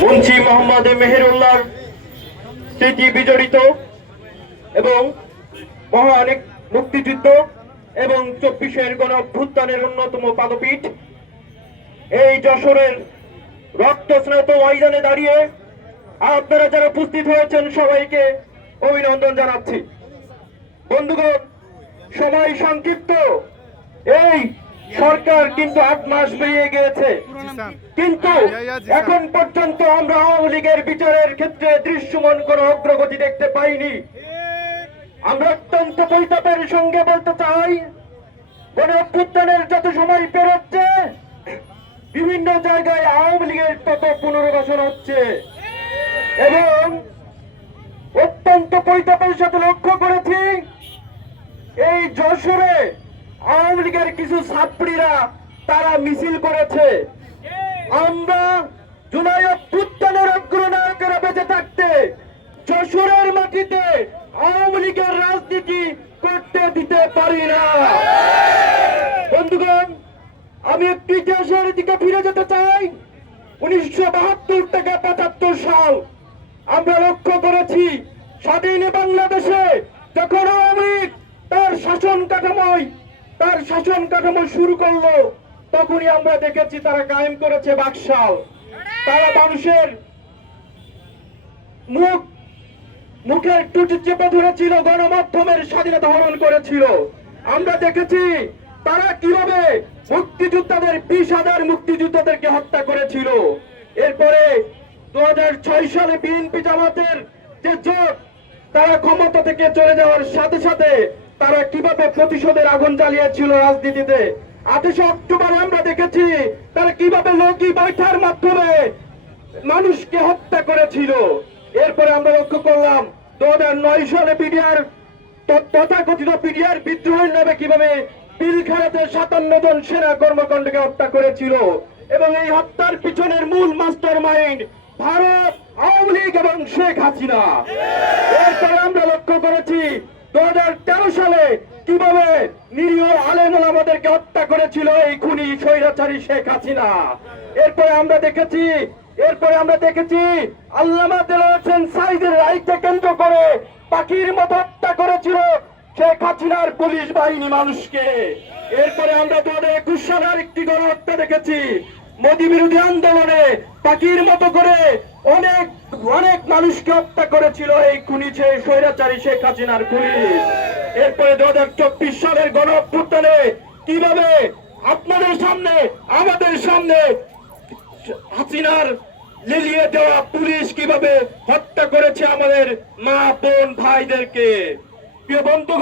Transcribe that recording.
মুন্সি মোহাম্মদ মেহেরুল্লাহর স্মৃতি বিজড়িত এবং মহান মুক্তিযুদ্ধ এবং 24-এর গণ অভ্যুত্থানের অন্যতম পাদপীঠ এই যশোরের রক্তস্নাত ময়দানে দাঁড়িয়ে আপনারা যারা উপস্থিত হয়েছেন সবাইকে অভিনন্দন জানাচ্ছি। বন্ধুগণ, সময় সংক্ষিপ্ত, এই সরকার কিন্তু 8 মাস পেরিয়ে গিয়েছে, কিন্তু এখন পর্যন্ত আমরা আওয়ামী লীগের বিচারের ক্ষেত্রে দৃশ্যমান কোনো অগ্রগতি দেখতে পাইনি। আমরা অত্যন্ত পরিতাপের সঙ্গে বলতে চাই, গণ অভ্যুত্থানের যত সময় পেরোচ্ছে বিভিন্ন জায়গায় আওয়ামী লীগের তত পুনর্বাসন হচ্ছে এবং অত্যন্ত পরিতাপের সাথে লক্ষ্য করেছি এই যশোরে আওয়ামী লীগের কিছু ছাত্রীরা তারা মিছিল করেছে। আমরা জুলাই অভ্যুত্থানের অগ্রনায়কেরা বেঁচে থাকতে যশোরের মাটিতে আওয়ামী লীগের রাজনীতি করতে দিতে পারি না। বন্ধুগণ, আমি একটু ইতিহাসের দিকে ফিরে যেতে চাই। 1972 থেকে 75 সাল আমরা লক্ষ্য করেছি স্বাধীন বাংলাদেশে যখন আওয়ামী লীগ তার শাসন কাঠামো শুরু করলো, তখনই আমরা দেখেছি তারা কায়েম করেছে বাকশাল। তারা মানুষের মুখের টুটি চেপে ধরেছিল, গণমাধ্যমের স্বাধীনতা হরণ করেছিল। আমরা দেখেছি তারা কিভাবে মুক্তিযোদ্ধাদের 20,000 মুক্তিযোদ্ধাদেরকে হত্যা করেছিল। এরপরে 2006 সালে বিএনপি জামাতের যে জোট, তারা ক্ষমতা থেকে চলে যাওয়ার সাথে সাথে তারা কিভাবে প্রতিশোধের আগুন জ্বালিয়েছিল রাজনীতিতে। 28 অক্টোবরে আমরা দেখেছি তারা কিভাবে লগি বৈঠার মাধ্যমে মানুষকে হত্যা করেছিল। এরপরে আমরা লক্ষ্য করলাম 2009 সালে বিডিআর তথাকথিত বিডিআর বিদ্রোহের নামে কিভাবে পিলখানাতে 57 জন সেনা কর্মকাণ্ডকে হত্যা করেছিল এবং এই হত্যার পিছনের মূল মাস্টার মাইন্ড ভারত, আওয়ামী লীগ এবং শেখ হাসিনা। এরপরে আমরা লক্ষ্য করেছি 2013 সালে কিভাবে নিরীহ আলেম ওলামাদেরকে হত্যা করেছিল এই খুনি স্বৈরাচারী শেখ হাসিনা। এরপরে আমরা দেখেছি আল্লামা দেলোয়ার হোসেন সাঈদের রায়কে কেন্দ্র করে পাখির মতো হত্যা করেছিল শেখ হাসিনার পুলিশ বাহিনী মানুষকে। এরপরে আমরা 2021 সালে আরেকটি গণহত্যা দেখেছি। মোদী বিরোধী আন্দোলনে পাখির মতো করে অনেক মানুষকে হত্যা করেছিল এই খুনি স্বৈরাচারী শেখ হাসিনার পুলিশ। এরপরে 2024 সালের গণ অভ্যুত্থানে কিভাবে আপনাদের সামনে আমাদের সামনে হাসিনার লেলিয়ে দেওয়া পুলিশ কিভাবে হত্যা করেছে আমাদের মা বোন ভাইদেরকে। প্রিয় বন্ধু,